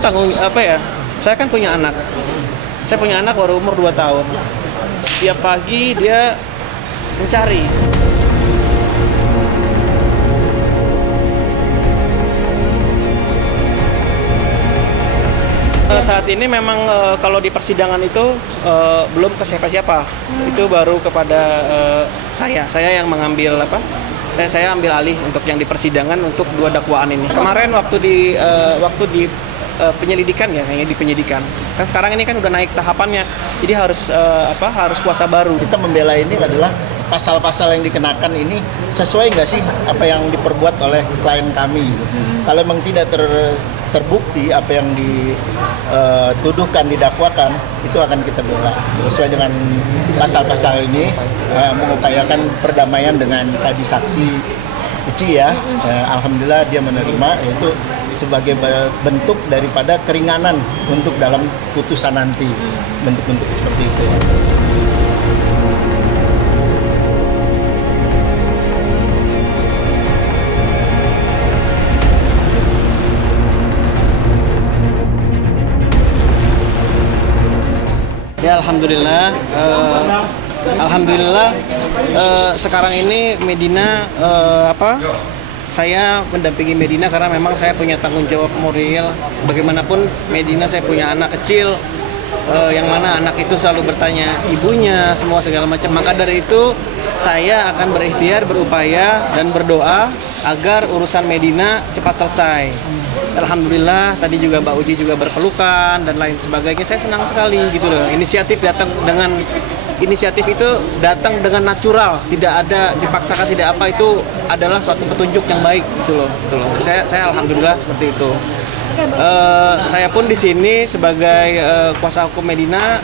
tanggung apa ya? Saya kan punya anak. Saya punya anak baru umur 2 tahun. Setiap pagi dia mencari. Saat ini memang kalau di persidangan itu belum ke siapa-siapa. Itu baru kepada saya yang mengambil apa? Saya ambil alih untuk yang di persidangan untuk 2 dakwaan ini. Kemarin waktu di penyelidikan ya, kayaknya di penyidikan. Kan sekarang ini kan udah naik tahapannya. Jadi harus kuasa baru. Kita membela ini adalah pasal-pasal yang dikenakan ini sesuai nggak sih apa yang diperbuat oleh klien kami. Kalau memang tidak terbukti apa yang dituduhkan, didakwakan, itu akan kita bela. Sesuai dengan pasal-pasal ini, mengupayakan perdamaian dengan tadi saksi Uci ya. Alhamdulillah dia menerima, yaitu sebagai bentuk daripada keringanan untuk dalam putusan nanti. Bentuk-bentuk seperti itu ya. Ya alhamdulillah sekarang ini Medina saya mendampingi Medina karena memang saya punya tanggung jawab moral. Bagaimanapun Medina saya punya anak kecil yang mana anak itu selalu bertanya ibunya semua segala macam. Maka dari itu saya akan berikhtiar, berupaya dan berdoa agar urusan Medina cepat selesai. Alhamdulillah tadi juga Mbak Uci juga berpelukan dan lain sebagainya. Saya senang sekali gitu loh. Inisiatif itu datang dengan natural, tidak ada dipaksakan, tidak apa, itu adalah suatu petunjuk yang baik gitu loh. Saya alhamdulillah seperti itu. Saya pun di sini sebagai kuasa hukum Medina,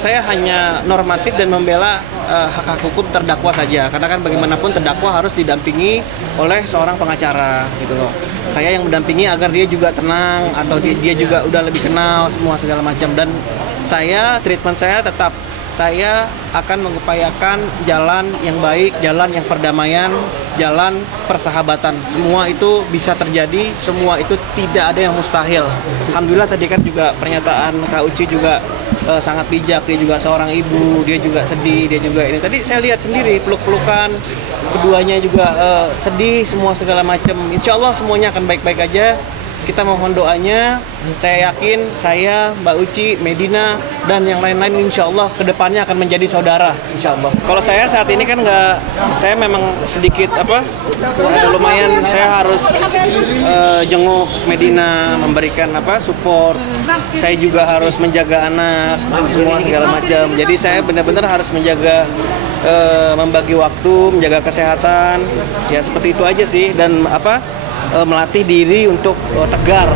saya hanya normatif dan membela hak-hak hukum terdakwa saja. Karena kan bagaimanapun terdakwa harus didampingi oleh seorang pengacara gitu loh. Saya yang mendampingi agar dia juga tenang, atau dia juga udah lebih kenal semua segala macam. Dan treatment saya tetap, saya akan mengupayakan jalan yang baik, jalan yang perdamaian, jalan persahabatan. Semua itu bisa terjadi, semua itu tidak ada yang mustahil. Alhamdulillah tadi kan juga pernyataan Kak Uci juga sangat bijak. Dia juga seorang ibu, dia juga sedih, dia juga ini. Tadi saya lihat sendiri peluk-pelukan, keduanya juga sedih, semua segala macam. Insya Allah semuanya akan baik-baik aja. Kita mohon doanya. Saya yakin saya, Mbak Uci, Medina, dan yang lain-lain insya Allah kedepannya akan menjadi saudara, insya Allah. Kalau saya saat ini kan saya memang sedikit lumayan, saya harus jenguk Medina, memberikan support. Saya juga harus menjaga anak, semua segala macam. Jadi saya benar-benar harus menjaga, membagi waktu, menjaga kesehatan, ya seperti itu aja sih. Dan melatih diri untuk tegar.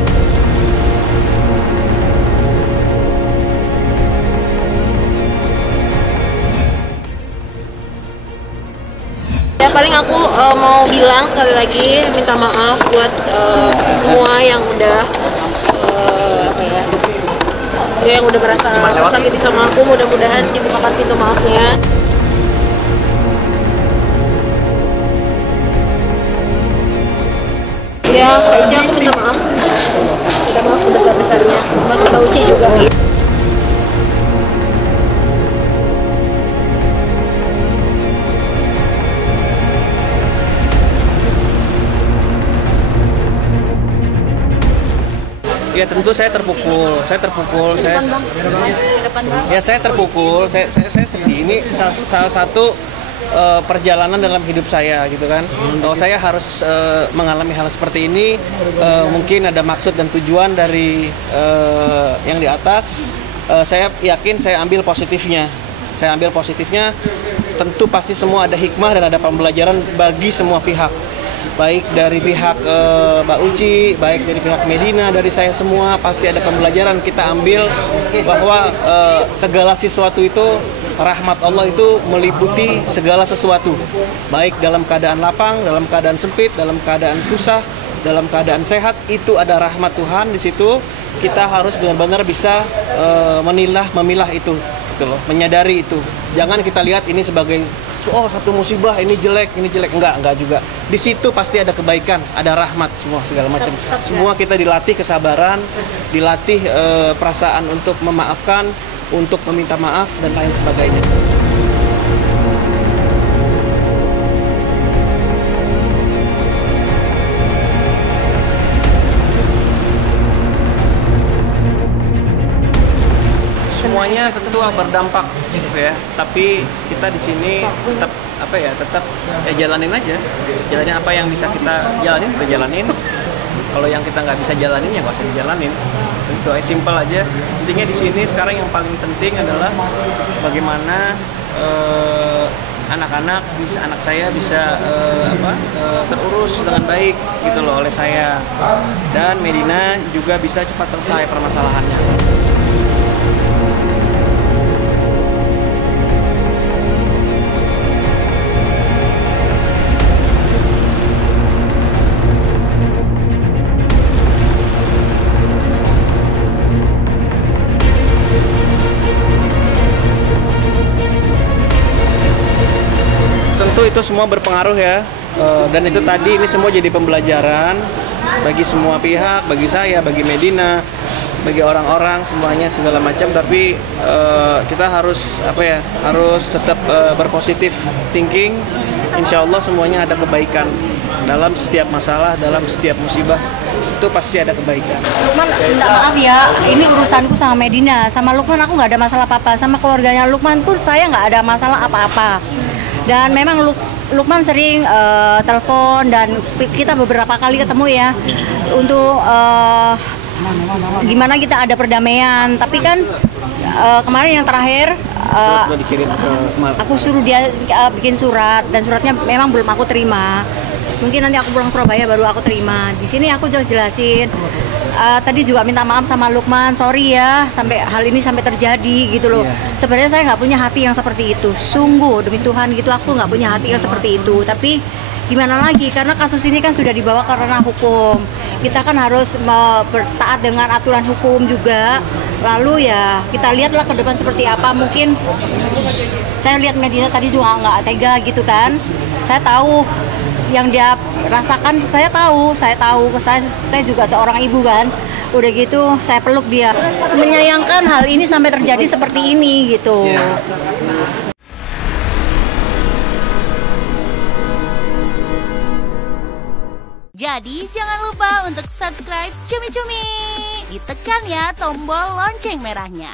Ya paling aku mau bilang sekali lagi minta maaf buat semua yang udah yang udah merasa sakit sama aku. Mudah-mudahan dibukakan pintu maafnya. Ya, Kak Ica, aku minta maaf. Minta maaf sebesar-besarnya. Mbak Uci juga. Ya tentu saya terpukul. Saya terpukul. Saya sedih. Ini salah satu perjalanan dalam hidup saya gitu kan. Bahwa saya harus mengalami hal seperti ini, mungkin ada maksud dan tujuan dari yang di atas. Saya yakin saya ambil positifnya. Tentu pasti semua ada hikmah dan ada pembelajaran bagi semua pihak. Baik dari pihak Mbak Uci, baik dari pihak Medina, dari saya semua pasti ada pembelajaran kita ambil bahwa segala sesuatu itu, rahmat Allah itu meliputi segala sesuatu. Baik dalam keadaan lapang, dalam keadaan sempit, dalam keadaan susah, dalam keadaan sehat, itu ada rahmat Tuhan di situ. Kita harus benar-benar bisa memilah itu, gitu loh, menyadari itu. Jangan kita lihat ini sebagai satu musibah, ini jelek, enggak juga. di situ pasti ada kebaikan, ada rahmat, semua segala macam. Semua kita dilatih kesabaran, dilatih perasaan untuk memaafkan, untuk meminta maaf dan lain sebagainya. Semuanya tentu berdampak gitu ya, tapi kita di sini tetap tetap jalanin aja, jalanin apa yang bisa kita jalanin, kita jalanin. Kalau yang kita nggak bisa jalanin ya nggak usah dijalanin. Tentu simple aja. Intinya di sini sekarang yang paling penting adalah bagaimana anak saya bisa terurus dengan baik gitu loh oleh saya, dan Medina juga bisa cepat selesai permasalahannya. Tentu itu semua berpengaruh ya, dan itu tadi ini semua jadi pembelajaran bagi semua pihak, bagi saya, bagi Medina, bagi orang-orang semuanya segala macam. Tapi kita harus harus tetap berpositif thinking. Insya Allah semuanya ada kebaikan dalam setiap masalah, dalam setiap musibah itu pasti ada kebaikan. Lukman, minta maaf ya, ini urusanku sama Medina. Sama Lukman aku nggak ada masalah apa-apa, sama keluarganya Lukman pun saya nggak ada masalah apa-apa. Dan memang Lukman sering telepon dan kita beberapa kali ketemu ya untuk gimana kita ada perdamaian. Tapi kan kemarin yang terakhir aku suruh dia bikin surat, dan suratnya memang belum aku terima. Mungkin nanti aku pulang Surabaya baru aku terima. Di sini aku jelasin. Tadi juga minta maaf sama Lukman, sorry ya sampai hal ini sampai terjadi gitu loh. Sebenarnya saya nggak punya hati yang seperti itu, sungguh demi Tuhan gitu, aku nggak punya hati yang seperti itu. Tapi gimana lagi, karena kasus ini kan sudah dibawa ke ranah hukum, kita kan harus bertaat dengan aturan hukum juga. Lalu ya kita lihatlah ke depan seperti apa. Mungkin saya lihat Medina tadi juga nggak tega gitu kan. Saya tahu yang dia rasakan, saya tahu, saya juga seorang ibu kan. Udah gitu saya peluk dia, menyayangkan hal ini sampai terjadi seperti ini gitu. Jadi jangan lupa untuk subscribe Cumi Cumi, ditekan ya tombol lonceng merahnya.